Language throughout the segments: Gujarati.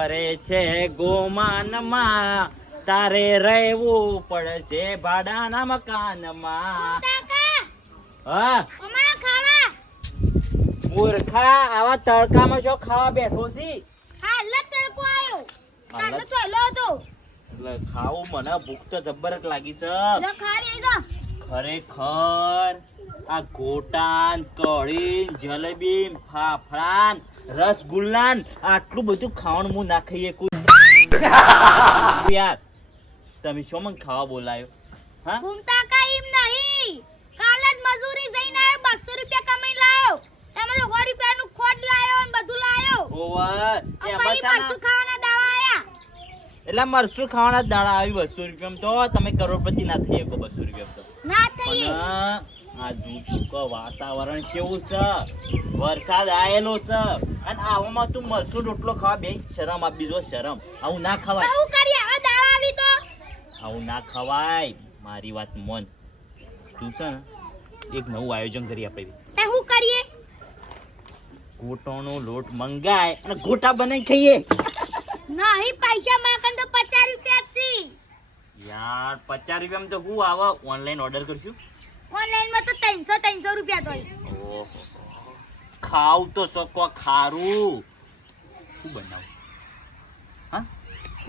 ફરે છે ગોમાનમાં તારે રહેવું પડશે ભાડાના મકાનમાં. હા? મૂર્ખા આવા તડકામાં શું ખાવા બેઠો છી? ખાવું મને ભૂખ તો જબ્બર લાગી છે. ખરેખર આ ગોટાન કઢી જલેબી ફાફડાન રસગુલ્લાન આટલું બધું ખાવાનું હું ના ખાઈએ કોઈ. યાર તમે શું મને ખાવા બોલાયો? હા? ઘૂમતા કાઈમ નહીં. કાલ જ મજૂરી જઈને આવ્યો બસો રૂપિયા કમાઈ લાયો. એમાં રૂપિયા નું ખોટ લાયો ને બધું લાયો. ઓવર એ પછી ખાવાના દાડા આયા. એટલે મરસું ખાવાના જ દાડા આવી બસો રૂપિયામાં તો તમે કરોડપતિ ના થઈ શકો બસો રૂપિયા તો. ના આ જુચુકો વાતાવરણ કેવું છે? વરસાદ આયેલો છે. અને આવામાં તું મરચું રોટલો ખાવા બે શરમ આપી દો શરમ. આવું ના ખવાય. હું હવે આવી તો. આવું ના ખવાય. મારી વાત મન. તું છે ને એક નવું આયોજન કરી આપણે તે હું કરીએ? ગોટાનો લોટ મંગાય અને ગોટા બનાવી ખાઈએ. નહીં પૈસા માગન તો પચાસ રૂપિયા જ છે યાર પચાસ રૂપિયામાં તો હું આવે ઓનલાઈન ઓર્ડર કરશું ઓનલાઈનમાં તો ત્રણસો ત્રણસો રૂપિયા તો ઓહો. ખાવ તો શકો ખારું. શું બનાવું? હા?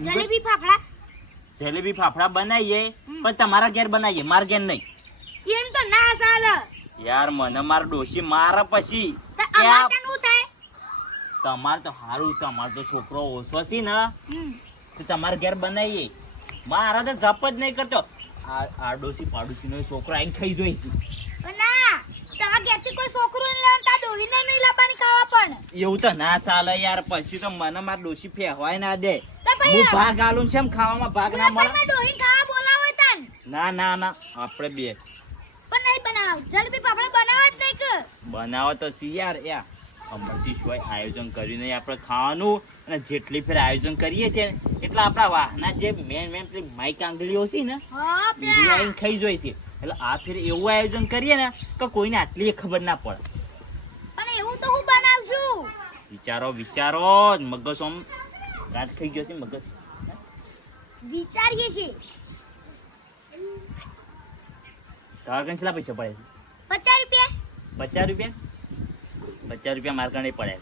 જલેબી ફાફડા. જલેબી ફાફડા બનાવીએ પણ તમારા ઘેર બનાવીએ મારા ઘેર નહીં. એમ તો ના ચાલે યાર મને માર ડોશી મારે પછી. તમાર તો સારું તમાર તો છોકરો ઓછો છે ને. તમારે તો તમારા ઘેર બનાવીએ. મારા તો જપ જ નહીં કરતો. આ આ ડોશી પાડોશી નો છોકરો આઈ ખાઈ જોઈ પણ ના તારા ઘેરથી કોઈ છોકરું નહીં લેવાનું તારા ડોહીને નહીં લાવવાની ખાવા પણ. એવું તો ના ચાલે યાર પછી તો મને માર ડોશી ફેહવાય ના દે. હું ભાગ આલું છે એમ ખાવામાં ભાગ ના મળે. ડોહી ખાવા બોલાવો તન. ના ના ના આપણે બે. પણ નહીં બનાવ. જલેબી ફાફડા બનાવવા જ નહીં કે. બનાવો તો સી યાર યા. અમરથી સિવાય આયોજન કરીને આપણે ખાવાનું. અને જેટલી ફેર આયોજન કરીએ છીએ એટલા આપણા વાહના જે મેન મેન પેલી માઈક આંગળીઓ છે ને પેલા આઈને ખાઈ જોઈ છે એટલે આ ફેર એવું આયોજન કરીએ ને કે કોઈને આટલી ખબર ના પડે. પણ એવું તો હું બનાવશું. વિચારો વિચારો મગજ ઓમ ગાંઠ ખાઈ ગયો છે મગજ. વિચારીએ છીએ. તારા કઈ કેટલા પૈસા પડે પચાસ રૂપિયા. પચાસ રૂપિયા? પચાસ રૂપિયા મારા કણે પડે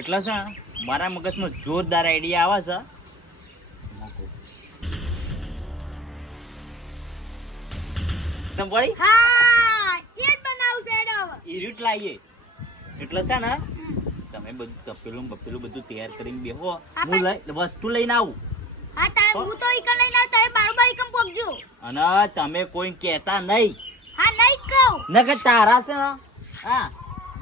એટલા છે? ને, મારા મગજમાં જોરદાર આઈડિયા આવે છે. તમ હા એ જ બનાવું એડો હવે. ઈ એટલે છે ને? તમે બધું તપેલું બપેલું બધું તૈયાર કરીને બેહો. હું લઈ વસ્તુ લઈને આવું. હા તારે હું તો ઈકન નહીં લાવ તારે બારોબાર ઈકન પોકજો અને તમે કોઈ કહેતા નહીં. હા નહીં કહું. નકર તારા છે હા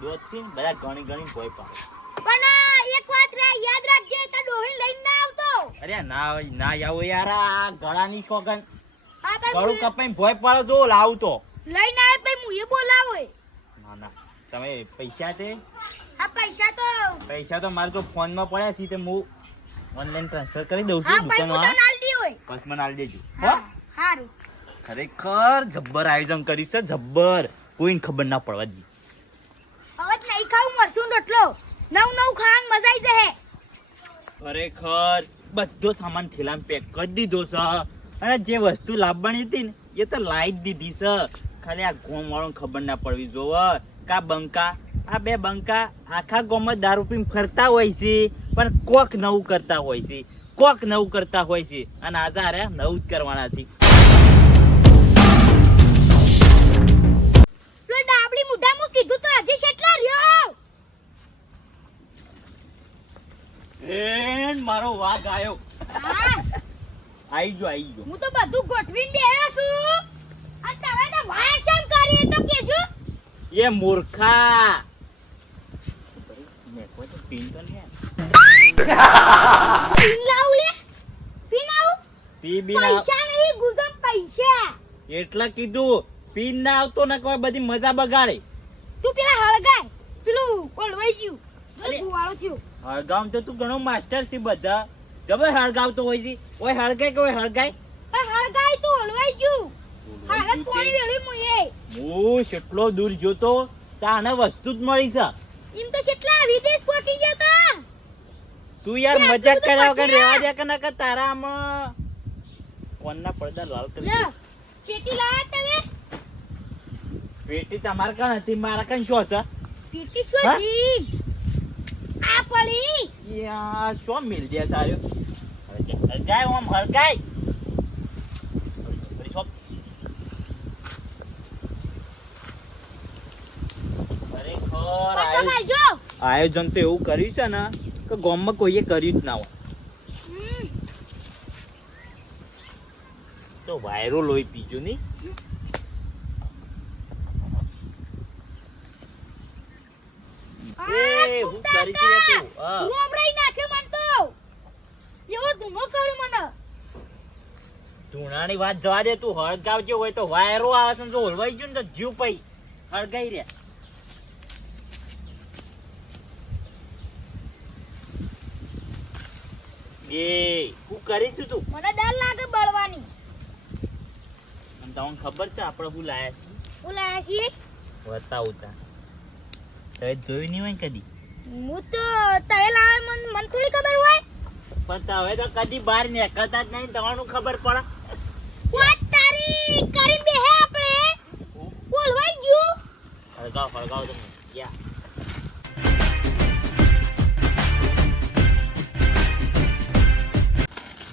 દોત છે બધા ગણી ગણી ભોય પાડે. પણ આ એક વાત રે યાદ રાખજે તાર ડોહી લઈને ના આવતો. અરે ના ના આવો યાર આ ગળાની શોગન હા ભાઈ ગળું કપાઈને ભોય પાડો તો લાવ તો. લઈને આવે ભાઈ હું એ બોલાવો ના ના. તમે પૈસા તે? હા પૈસા તો પૈસા તો મારે તો ફોનમાં પડ્યા છે તે હું ઓનલાઈન ટ્રાન્સફર કરી દઉં છું દુકાનમાં બસ મને આલ દેજો હો? હારું. ખરેખર જબ્બર આયોજન કર્યું છે જબ્બર. કોઈને ખબર ના પડવા દી. હવે જ નહીં ખાવું મરસું રોટલો. નવ નવ ખાવાનું મજા આવી જશે. ખરેખર બધો સામાન ઠેલામાં પેક કરી દીધો છે. અને જે વસ્તુ લાવવાની હતી ને, એ તો લાવી જ દીધી છે. ખાલી આ ગોમ વાળો ખબર ના પડવી જોવે. કા બંકા? આ બે બંકા આખા ગામમાં દારૂ પીને ફરતા હોય છે, પણ કોક નવું કરતા હોય છે. કોક નવું કરતા હોય છે. અને આજે આરે નવું જ કરવાના છે. આઈ ગયો આઈ ગયો. હું તો બધું ગોઠવીને બેહ્યો છું. અને તમે તો વાય શેમ કરી તો કેજો એ મૂર્ખા. મે કોઈ તો પીન તો નહીં પીન લાવ લે. પીન આવ. પી બી ના પૈસા નહીં ગુજમ પૈસા. એટલે કીધું પીન ના આવતો ને કોઈ બધી મજા બગાડે. તું પેલા હળગાય. પેલું ઓળવાઈ ગયું. હળગામ તો તું ઘણો માસ્ટર છે બધા. જબર હળગાવતો હોય છે. ઓય હળગાય કે ઓય હળગાય? પણ હળગાય તો ઓળવાઈ ગયું. હાલત પોણી વેળી મુયે હું કેટલો દૂર જોતો તાને વસ્તુ જ મળી છે. એમ તો કેટલા વિદેશ પોકી જતા તું. યાર યાર, મજાક કર્યા વગર રેવા. દે કે ના કે તારા આમાં ફોનના પડદા લાલ કરી લે પેટી લાયા તમે? પેટી તમારે કાં હતી? મારા કાં શું હશે? પેટી શું હા? આ યા શું મિલ દે સારું? હળગાય ઓમ હળગાય. વળી આયોજન તો એવું કર્યું છે ને કે ગામમાં કોઈએ કર્યું જ ના હોય. તો વાયરો લોહી પીજો નહીં આ એ હું કુત્તા કરી છે તું. હા. રોબરાઈ નાખ્યો મન તો. એવો ધૂનો કર્યો મને. ધૂણાની વાત જવા દે તું હળગાવજો હોય તો વાયરો આવે છે જો હલવાઈ ગયું ને તો જીવ પઈ. હળગાઈ રે. એ હું કરીશું તું? મને ડર લાગે બળવાની. તમને ખબર છે આપણે હું લાયા છીએ. હું લાયા છીએ બતાવું તા જોયું નહીં હોય કદી? હું તો તમે લાવે મન મને થોડી ખબર હોય. પણ તમે તો કદી બહાર નીકળતા જ નહીં તમારું ખબર પડે. વાત તારી કરી બે હે આપણે. બોલવાઈ ગયું. હળગાવ હળગાવ તમે. યા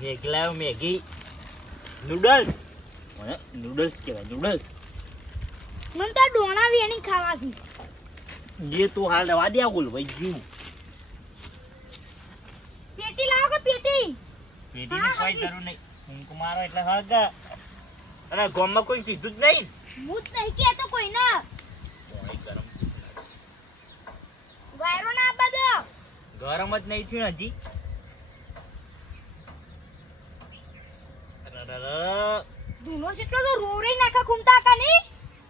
મેગી મેગી. નૂડલ્સ મને નૂડલ્સ કહેવાય નૂડલ્સ મને તો ડોણા વેણી ખાવાથી. જે તું હાલ રવા દે બોલ ભાઈ ગયું. પેટી લાવો કે પેટી? પેટીની હા, કોઈ. જરૂર નહીં. હુંક મારો એટલે હળગ. અરે ગોમમાં કોઈ કીધું જ નહીં. હું જ નહીં કહેતો કોઈને. કોઈ ગરમ વાયરો ના. બધો ગરમ જ નહીં થયું હજી. ધૂનો જેટલો તો રોરે નાખા ઘૂમતા કા નહીં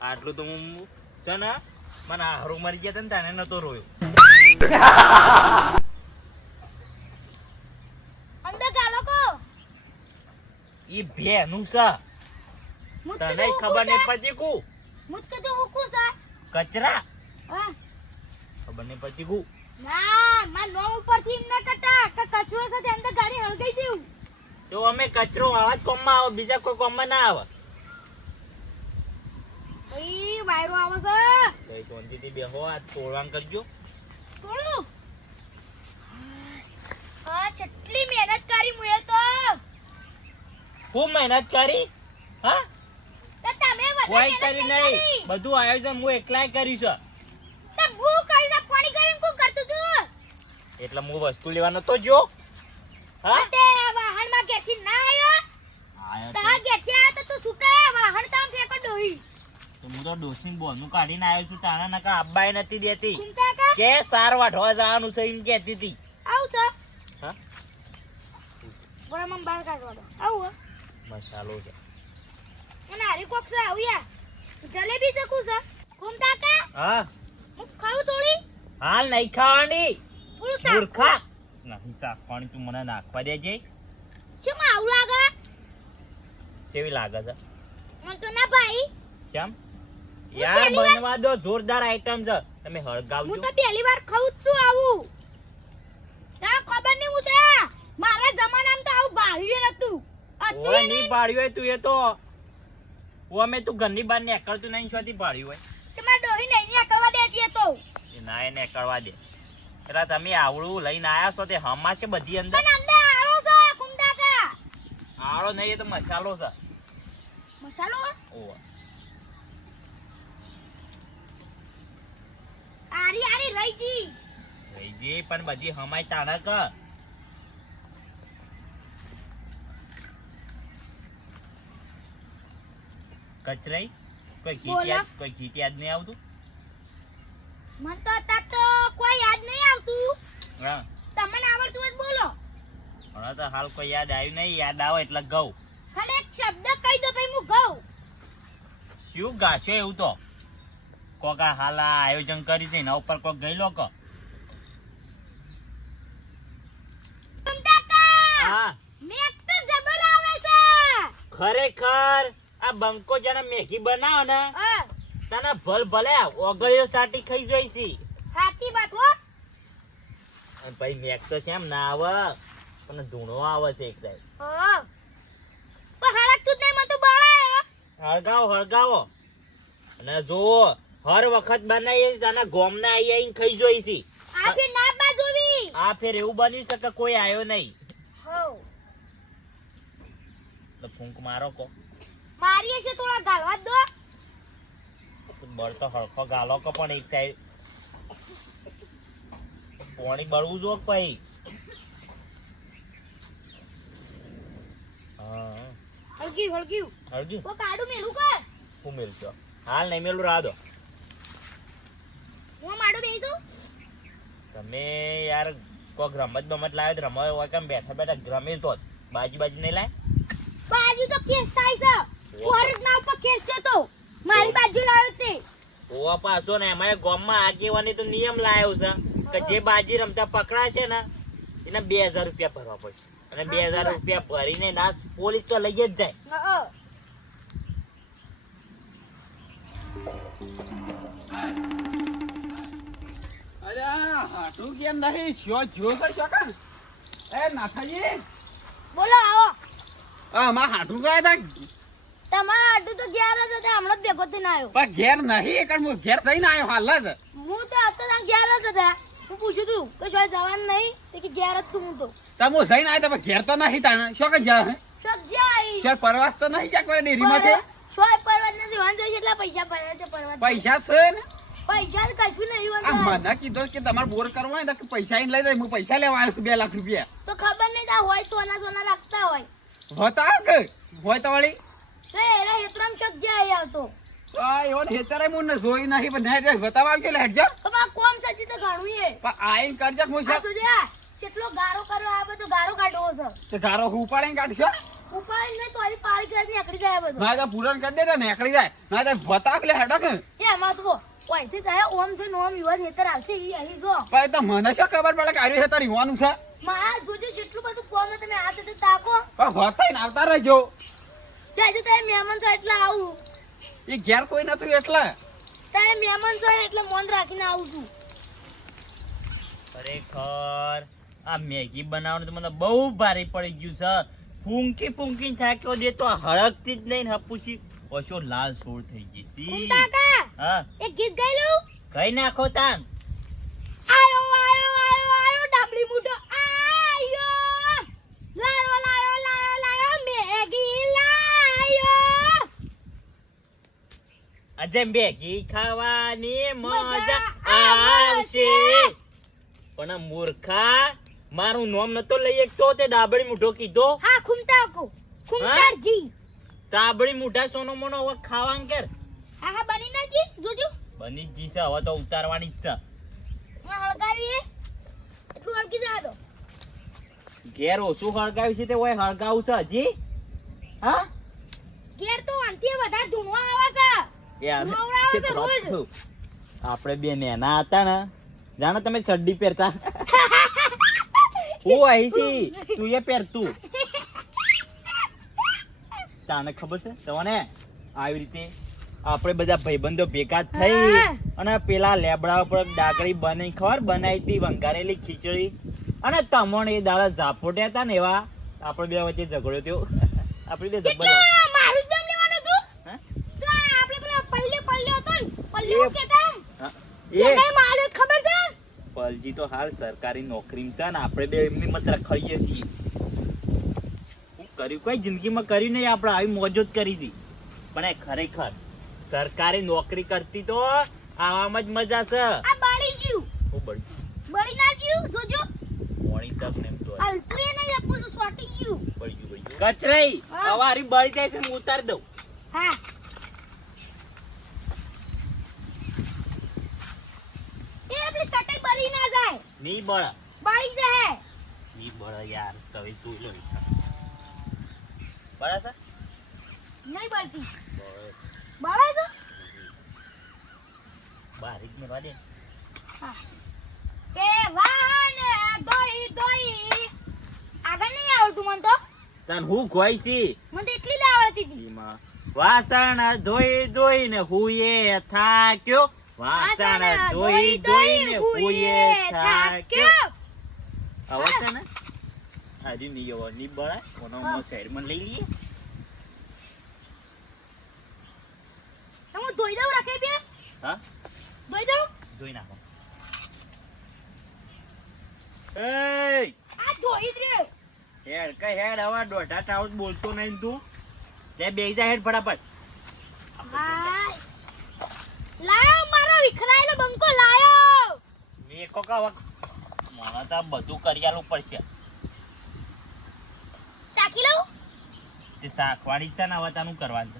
આટલું તો હું છે ને. મને હારું મરી ગયા તને તને નતો રોયો. અંદર ગાલો કો ઈ ભેનું છે. તને ખબર નઈ? પડતી કુ? મુત કે તો ઉકુ સા કચરા? હા. ખબર નઈ પડતી કુ? ના મા નો ઉપરથી ના કટા કે કચરો સાથે અંદર ગાડી હળગાઈ દેવું. તો અમે કચરો આવા કોમ કોમમાં આવે બીજા કોઈ કોમમાં ના આવે. વાયરો આવે છે. કઈ શાંતિથી બેહો આ તોડવાનું કરજો. થોડું હા કેટલી મહેનત કરી મુએ તો. ખૂબ મહેનત કરી હા? કોઈ કરી નહીં બધું આયોજન હું એકલાય કર્યું છે. એટલે હું વસ્તુ લેવાનો તો જો. હા? ના આયો? આયો તા ઘેરથી આયો તો તું છૂટે વાહણ તામ ફેંકો ડોહી. તો હું તો ડોસીન બોલનું કાઢીને આવ્યો છું તારા નકા અબ્બાએ નથી દેતી. કે? સાર વાઢવા જવાનું છે એમ કહેતી હતી. આવું છે? હા? બહાર આવું મસાલો છે. અને હારી કોક છે છે હા? હું ખાવું થોડી? હાલ નહીં ખાવાની. થોડું મૂર્ખા. નહીં શાકવાની તું મને નાખવા દેજે. કેમ આવું લાગે? કેવી લાગે છે? મને તો ના ભાઈ. કેમ? યાર બનવા દો જોરદાર આઈટમ છે. તમે હું હળગાવજો તો પહેલી વાર ખાઉં છું આવું. ના ખબર નહીં હું તો મારા જમાનામાં તો આવું બાળ્યું નતું ઓય નહીં બાળ્યું હોય તું એ તો. ઓ અમે તું ઘરની બહાર નીકળતું નહીં છોથી પાડ્યું હોય. તમારે ડોહી નહીં નીકળવા દેતી તો એ ના એ નીકળવા દે. એટલે તમે આવડું લઈને આયા છો તે હમાશે બધી અંદર? પણ અંદર આરો છે કુમદા કા. આળો નહીં એ તો મસાલો છે. મસાલો? ઓવા રહી જી પણ બધી હમાય તારા ક કચરાઈ? કોઈ ગીત યાદ કોઈ ગીત યાદ નહીં આવતું? મને તો અત્યાર તો કોઈ યાદ નહીં આવતું. હા. તમને આવડતું હોય બોલો. હમણાં તો હાલ કોઈ યાદ આવ્યું નહીં. યાદ આવે એટલે ગઉ ખાલી એક શબ્દ કહી દો ભાઈ હું ગઉં શું ગાશો એવું તો? કોક હાલા આયોજન કરી છે એના ઉપર કોક ગયેલો ક? ખરેખર આ બંકો જેને મેગી બનાવો ને તને ભલ ભલે ઓગળીઓ સાટી ખાઈ જોઈ છી. સાચી વાત હો. ભાઈ મેક તો છે એમ ના આવે પણ ધૂણો આવે છે એક સાઈડ. પણ હળગતું જ નહીં મને તો બળે. હળગાવો હળગાવો. અને જુઓ હર વખત બનાવીએ છીએ અને ગોમના આઈ આઈને ખાઈ જોઈ છી આ ફેર ના બાજુવી. આ ફેર એવું બન્યું છે કે કોઈ આવ્યો નહીં. હો તો ફૂંક મારો કો. મારીએ છે થોડા ગાલવા દો. બળ તો હળખો ગાલો કો પણ એક સાઈડ. પાણી બળવું જો પછી. હળગ્યું હળગી હળગી હળગ્યું. ઓ કાડું મેલું કર હું મેલશો હાલ નહીં મેલું રાહ દો હું માડું બેહી દઉં તમે યાર કોક રમત બમત લાવે તો રમત હોય કેમ બેઠા બેઠા રમી તો બાજી બાજી નહીં લાય? બાજુ તો કેસ થાય છે. ફોરેસ્ટ ના ઉપર કેસ છે તો. મારી બાજુ લાવ્યો તે. ઓ પાછો ને એમાં ગામમાં આગેવાની તો નિયમ લાવ્યો છે કે જે બાજી રમતા પકડાશે ને એને બે હજાર રૂપિયા ભરવા પડશે. અને બે હજાર રૂપિયા ભરીને ના પોલીસ તો લઈ જ જાય. હાટું કેમ નહીં શો જો કઈ ચોકન? એ નાથાજી? બોલો આવો. આ માં હાટું ગયા તા? તમારા આટું તો ઘેર જ હતા હમણાં ભેગો થઈને આવ્યો. પણ ઘેર નહીં કારણ હું ઘેર થઈને આવ્યો હાલ જ. હું તો હતો ત્યાં ઘેર જ હતા. હું પૂછ્યું તું કે જવાનું નહીં? તે કે ઘેર જ છું હું તો. તમે જઈને આવ્યો તો પણ ઘેર તો નહીં તાણે. શું શોક જાય? શું પરવાસ તો નહીં ક્યાંક ડેરીમાં છે? શોય પરવાત નથી વાંધો છે એટલા પૈસા ભર્યા છે પૈસા છે ને? પૈસા જ કશું નહીં આ વાંધો મને કીધું કે તમારે બોર કરવો હોય તો પૈસા લઈ જાય. હું પૈસા લેવા આવ્યો છું બે લાખ રૂપિયા. તો ખબર નહીં ત્યાં હોય સોના સોના રાખતા હોય. હોતા કે? હોય તો વળી. તો એરા હેતરામ શોક જાય આ એવો હેતરે હું જોઈ નહીં પણ હેઠ બતાવવા આવજો એટલે હેઠજો તો મારા કોમ સજી તો ઘણું છે પણ આઈને કરજો હું આ તો જો કેટલો ગારો કર્યો આ બધો ગારો કાઢવો છે. ગારો હું ઉપાડીને કાઢશો? ઉપાડી નહીં તો હજી પાળી કરી નીકળી જાય ના તો પૂરણ કરી દે નીકળી જાય. ના તો બતાવ એટલે હેડો કે. એ એમાં તો ઓયથી થાય ઓમ આવશે ઈ અહીં જો. પણ તો મને શું ખબર પડે કે આવ્યું છે તારી હોવાનું છે? માં જોજો જેટલું બધું કોમ તમે આ સાથે તાકો. પણ હોતા ને આવતા રહેજો. જાજુ તમે મહેમાન છો એટલે આવું. એ ઘેર કોઈ નતું એટલે. તમે મહેમાન છો એટલે મોન રાખીને આવું છું. ખરેખર આ મેગી બનાવવાનું તો મને બહુ ભારે પડી ગયું છે. ફૂંકી ફૂંકી થાક્યો દે તો હળકતી જ નહીં ને હપુસી ઓછો લાલ સોળ થઈ ગઈ સી હા? એક ગીત ગાઈ લઉં? નાખો તાન. આયો આયો આયો આયો ડાબલી મુઢો. આયો. લાયો લાયો લાયો લાયો મેગી લાયો. આજે મેગી ખાવાની મજા આવશે. પણ આ મૂર્ખા મારું નામ નતો લઈ એકતો તે ડાબડી મુઢો કીધો. હા ખુમતા કો ખુમતાજી સાબડી મૂઠા સોનો મોનો હવે ખાવા કર. હા હા બની નાજી જોજો. બની જી છે હવે તો ઉતારવાની જ છે. હું હળગાવીએ એટલું હળગી જા દો ઘેર ઓછું હળગાવી છે તે ઓય હળગાવું છે હજી? હા? ઘેર તો આનથી વધારે ધૂણવા આવે છે. છે રોજ. આપણે બે નેના હતા ને. જાણે તમે ચડ્ડી પહેરતા. હું આઈ છી તું એ પહેરતું. તને ખબર છે? તમને? આવી રીતે આપણે બધા ભાઈબંધો ભેગા થઈ અને પેલા લેબડા ઉપર ડાકડી બની ખબર? બનાવી હતી વંગારેલી ખીચડી. અને તમણ એ દાડા ઝાપોટ્યા હતા ને એવા આપણે બે વચ્ચે ઝઘડો થયો. આપણે બે જબર પલજી તો હાલ સરકારી નોકરી છે ને આપણે બે એમની મત રખડીએ છીએ. કર્યું? કોઈ જિંદગીમાં કર્યું નહીં આપણે આવી મોજો જ કરી હતી પણ એ ખરેખર સરકારી નોકરી કરતી તો આવામાં જ મજા છે. આ બળી ગયું. હું બળી બળી ના ગયું? જોજો. મોણી સબ ને તો અલ્ટ્રી નહીં આપું તો સોટી ગયું. બળી ગયું બળી ગયું. કચરાઈ! હા. બળી જાય છે હું ઉતારી દઉં. હા. એ આપણી સટાઈ બળી ના જાય. ની બળ. બળી જાય. ની બળ યાર તમે જોઈ લો બળા છે? નહીં બળતી. બળે છે? બારીક ને વાડે. એ વાહન દોઈ દોઈ. આગળ નહીં આવડતું મને તો. તન હું ખોઈ છી? મને એટલી જ આવડતી હતી. વાસણ ધોઈ ધોઈને હુએ થાક્યો. વાસણ ધોઈ ધોઈને હુએ થાક્યો. છે ને? આજે નહીં હવે નહીં બળાય કોનો હા. સાઈડમાં લઈ લઈએ. હું ધોઈ દઉં રાખે બે? હા? ધોઈ દઉં? જોઈ નાખો. એય! આ ધોઈ જ રહ્યો હેડ કે હેડ હવે દોઢા ટાઉસ બોલતો નહીં તું. લે બેસી જા હેડ ફટાફટ. લાયો મારો વિખરાયેલો બંકો લાયો. મેં કો વખ મને તો બધું કરી આલવું પડશે. ચાખી લઉં? તે શાકવાળી છે ને હવે તાનું કરવાનું છે.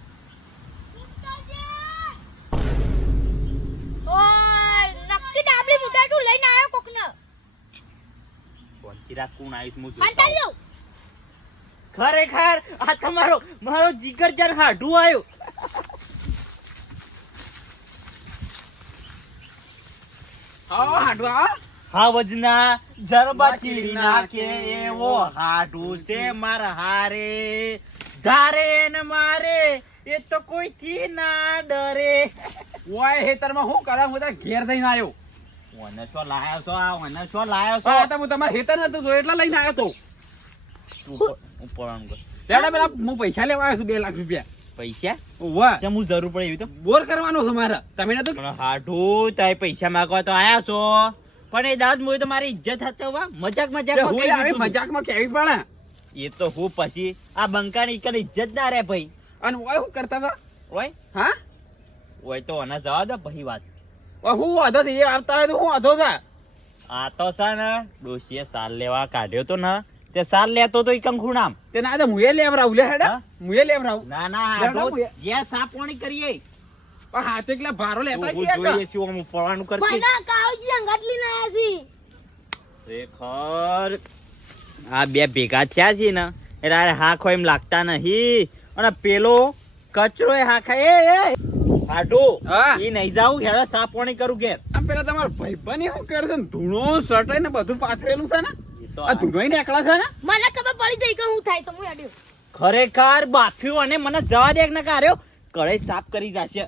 નક્કી ડાબલી મુટાટું લઈને આવ્યો કોકને. શાંતિ રાખ કોણ આવીશ હું ફાંટાડી ખરેખર આ તમારો મારો જીગર જાન હાડું આવ્યો. આવો આવો. હા જરબા ચીરી નાખે. એવો હાડું છે મારા હારે. ધારે ને મારે એ તો કોઈથી ના ડરે. ઓય હેતરમાં હું કરા હું ઘેર થઈને આવ્યો. ઓને શું લાયો છો આ? ઓને શું લાયો છો? આ તો હું તમારે હેતર નતો જો એટલા લઈને આવ્યો તો. હું ઉપરવાનું કર. પેલા પેલા હું પૈસા લેવા આવ્યો છું બે લાખ રૂપિયા. પૈસા? વાહ કેમ હું જરૂર પડે એવી તો? બોર કરવાનો છે મારે. તમે નતો હાડું તાય પૈસા માંગવા તો આયા છો. પણ એ દાદ મોય તો મારી ઇજ્જત હતો વા મજાક મજાક હું આવી મજાકમાં કેવી પણ એ તો હું પછી આ બંકાની કને ઇજ્જત ના રે ભાઈ. અને ઓય હું કરતા હતા? ઓય? હા? ઓય તો આના જવા દો પછી વાત. ઓય હું વાધો એ આવતા હોય તો હું વાધો હતા આ તો છે ને ડોશીએ સાલ લેવા કાઢ્યો તો ને તે સાલ લેતો તો ઈકન ખૂણામ તે ના તો મુએ લેવરાવ. લે હેડા? મુએ લેવરાવું. ના ના લેવડાવું સાપ? જે સાપોણી કરીએ. પણ હાથે એકલા ભારો લેતા જોઈએ છીએ આમ ઉપરવાનું કરતી? ભાઈના કાળજી અંગાત લઈને આયા છી. આ બે ભેગા થયા છે ને એટલે હારે હાખો એમ લાગતા નહીં. અને પેલો કચરો એ એ નહીં જાવું હેડે સાપોણી કરું ઘેર. આમ પેલા તમારા ભાઈબંધ એવું કરે છે ને? ધૂણો શર્ટ ને બધું પાથરેલું છે ને? તો આ ધૂણો નીકળે છે ને? મને ખબર પડી ગઈ કે હું થાય તો હું હેડ્યો. ખરેખર બાફ્યું અને મને જવા દે ને કાર્યો કળાઈ સાફ કરી જશે.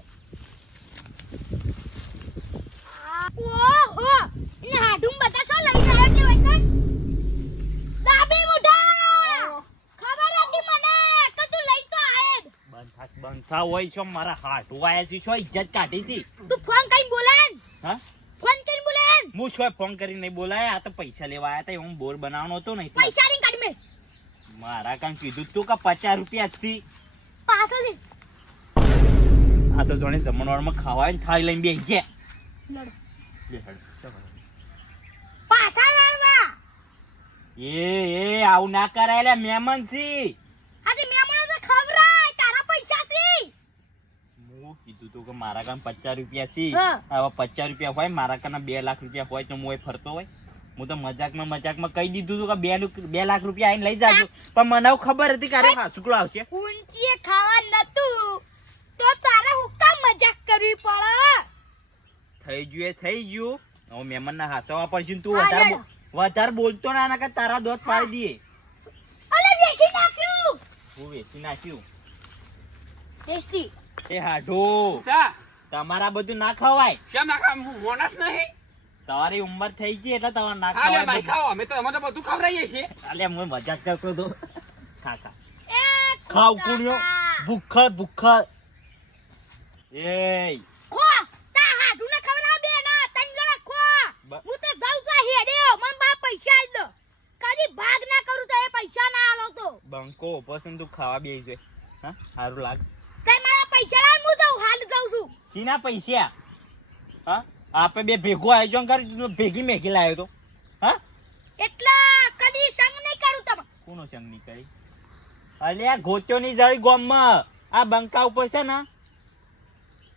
ઓહો! એને હાડું બધા શું લઈને આવ્યો કે વૈકન ડાબી મુઠા ખબર હતી મને કે તું લઈ તો આયે બંધા બંધા હોય છો મારા હાટુ આયા છે છો ઇજ્જત કાઢી છે? તું ફોન કરીને બોલાન હા? ફોન કરીને બોલાય હું છો ફોન કરી નહીં બોલાય? આ તો પૈસા લેવા આયા તા હું બોર બનાવવાનો હતો નહીં પૈસા લઈને કાઢ મે. મારા કામ કીધું તું કે પચાસ રૂપિયા જ છી. પાછળથી આ તો જોણે જમણવારમાં ખાવાય ને થાળી લઈને બેસી જાય હેડ. પાછા વાળવા. એ એ આવું ના કરાય લે મહેમાન છી. આજે મેમણો તો ખવરાય તારા પૈસા છે. હું કીધું તું કે મારા કામ પચાસ રૂપિયા છી. હવે પચાસ રૂપિયા હોય મારા કામ બે લાખ રૂપિયા હોય તો હું એ ફરતો હોય. હું તો મજાકમાં મજાકમાં કહી દીધું તું કે બે બે લાખ રૂપિયા આવીને લઈ જાજો. પણ મને ખબર હતી કે અરે હા શુક્લો આવશે. ઊંચીએ ખાવા નતું તો તારે હુક્કા મજાક કરવી પડે થઈ ગયું એ થઈ ગયું. હવે મહેમાન ના હાસવા પડશે તું વધારે વધારે બોલતો ના ના કે તારા દોત પાડી દઈએ. અલે વેચી નાખ્યું. હું વેચી નાખ્યું? ટેસ્ટી એ હાઢો. તમારા બધું ના ખવાય. શેમ આખા હું મોણસ નહીં. તમારી ઉંમર થઈ ગઈ એટલે તમારે ના ખવાય ભાઈ બધું. અમે તો અમે તો બધું ખવડાવીએ છીએ. અલે હું મજાક કરતો તો ખા ખા ખાવ કુણ્યો. ભૂખ ભૂખ એ ખો તા હાડું ને ખવડાવ બે ના ત્રણ જણા ખો બ- હું તો જાઉં છું હેડ્યો મન બા પૈસા આલ દો કદી ભાગ ના કરું તો એ પૈસા ના આલો તો બંકો પસંદ તું ખાવા બેહી જાય. હા સારું લાગ. કઈ મારા પૈસા લાવ હું જાઉં? હાલ જાઉં છું. સીના પૈસા? હા આપણે બે ભેગો આયોજન કરી તું ભેગી મેગી લાવ્યો તો. હા? એટલા કદી સંગ નહીં કરું તમે. કોનો સંગ નહીં કરી? અલ્યા ગોત્યો ની જળી ગોમમાં. આ બંકા ઉપર છે ને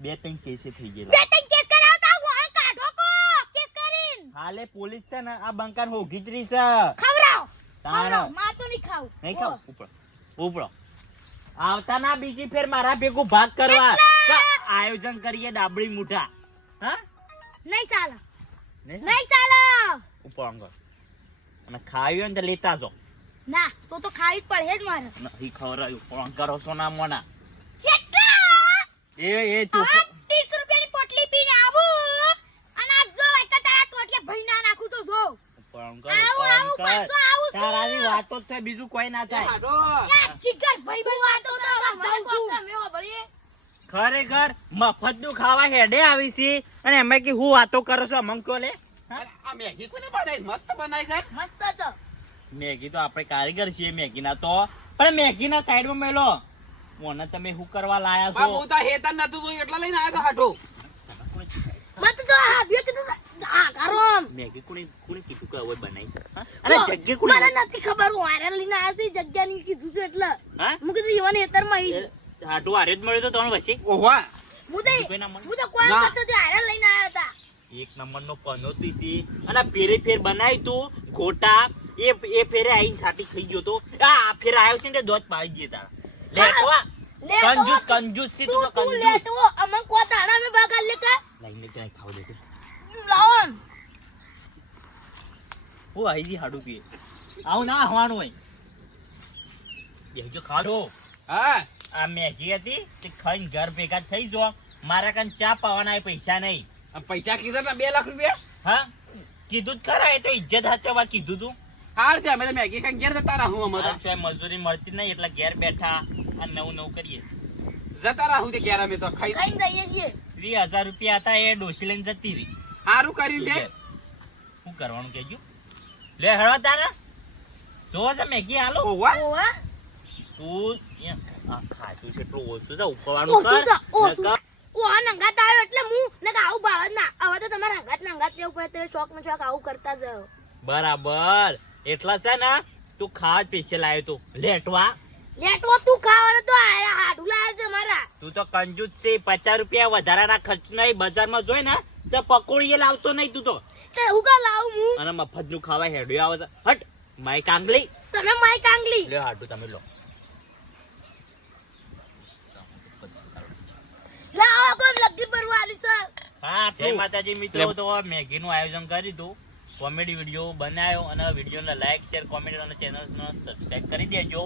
બે ત્રણ કેસે થઈ બે ગયેલા ત્રણ કેસ કરાવતા હું કાઢો કો કેસ કરીને. હાલે પોલીસ છે ને આ બંકા ને હોગી જ રહી છે. તારા. માં તો નહીં ખાવું. નહીં ખાવ? ઉપડો. ઉપડો. આવતા ના બીજી ફેર મારા ભેગું ભાગ કરવા. આયોજન કરીએ ડાબડી મુઠા. હા? નહીં ચાલે. નહીં? ચાલે? ઉપર અને ખાવી હોય ને તો લેતા જો. ના તો તો ખાવી પડે જ મારે. નહીં ખબર ઉપર આમ કરો ના મોના એ એ તું ત્રીસ રૂપિયાની પોટલી પીને આવું. અને આ જો એક તારા ટોટિયા ભઈ નાખું તો જો. પણ કરો પણ કરો છું. તારાની વાતો જ થાય બીજું કોઈ ના થાય. ખરેખર મફતનું ખાવા હેડે આવી છે અને એમાં કે હું વાતો કરો છો લે. મેગી કોને બનાવી? મસ્ત બનાવી છે. મસ્ત છે મેગી તો આપણે કારીગર છીએ મેગી ના તો. પણ મેગી ના સાઈડમાં મેલો. મોને તમે હું કરવા લાયા છો? હું તો હેતર નતું એટલે લઈને આવ્યો તો હાડો મત તો બે કીધું. આ કરો મેગી કોને કોને કીધું કે હવે બનાવી છે? હા? અને ઓ, જગ્યા કોને મને નથી ખબર હું હારે લઈને આવ્યા છે જગ્યાની કીધું છે એટલે. હું? કીધું ઈવન હેતરમાં ઈ. એ હાટુ હારે જ મળ્યો તો ત્રણ વચ્ચે? ઓવા હું તો કોઈ ના મળે? હું તો કોઈ કરતો તે હારે લઈને આવ્યા હતા એક નંબર નો પનોતી છે. અને ફેરે ફેર બનાવી તું ગોટા. એ એ ફેરે આઈને છાતી ખાઈ ગયો તો. આ ફેર આવ્યો છે ને દોત પાડી દે તારા. લેટવા. કંજૂસ કંજૂસ છે તું તો તું તું કંજૂસ. લેટવો અમન કો તાણા મે ભાગા લે કે. લાઈને ત્યાં ખાવ દે લાવો ઓ આઈજી હાડું પીએ. આવું ના હવાનું હોય. બેહજો ખાડો. હા. આ મેગી હતી તે ખાઈને ઘર ભેગા થઈ જો. મારા કાન ચા પાવાના પૈસા નહીં. આ પૈસા કીધા તા બે લાખ રૂપિયા? હા? કીધું જ ખરા એ તો ઇજ્જત હાચવા કીધું તું. હાર તે અમે તો મેગી ખાઈને ઘેર જતા રહું અમે તો આ મજૂરી મળતી નહીં એટલે ઘેર બેઠા અને નવું નવું કરીએ. જતા રહું તે ઘેર અમે તો ખાઈ ખાઈને જઈએ છીએ. ત્રીસ હજાર રૂપિયા હતા એ ડોસી લઈને જતી રહી. સારું કર્યું તે. શું કરવાનું કેજો લે હળો તારા. જો છે મેગી હાલો. ઓવા ઓવા તું આ ખાતું છે એટલું ઓછું છે ઉપરવાનું કર. ઓછું ઓ આ નંગાત આવ્યો એટલે હું ને આવું બાળક ના હવે તો તમારે હંગાત નંગાત રહેવું પડે તમે શોખ ને શોખ આવું કરતા જ બરાબર. એટલા છે ને તું ખાવા જ પૈસે લાવ્યો તું લેટવા લેટવો તું ખાવાનો તો હાડું લાવે છે મારા. તું તો કંજૂસ છે પચાસ રૂપિયા વધારાના ખર્ચ નહીં બજારમાં જોઈ ને તો પકોડી લાવતો નહીં તું તો. તે હું કા લાવું હું? અને મફતનું ખાવા હેડ્યો આવે છે. હટ માય કાંગલી તમે માય કાંગલી લે હાટું તમે લો. લાવો કોણ લગી પરવાલી સર હા જય માતાજી મિત્રો તો મેગી નું આયોજન કરી હતું કોમેડી વીડિયો બનાવ્યો અને વિડીયોને લાઇક શેર કોમેન્ટ અને ચેનલ્સને સબસ્ક્રાઈબ કરી દેજો.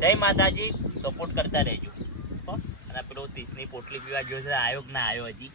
જય માતાજી સપોર્ટ કરતા રહેજો. અને પેલો ત્રીસની પોટલી પીવા જોયો છે આવ્યો ના આવ્યો હજી?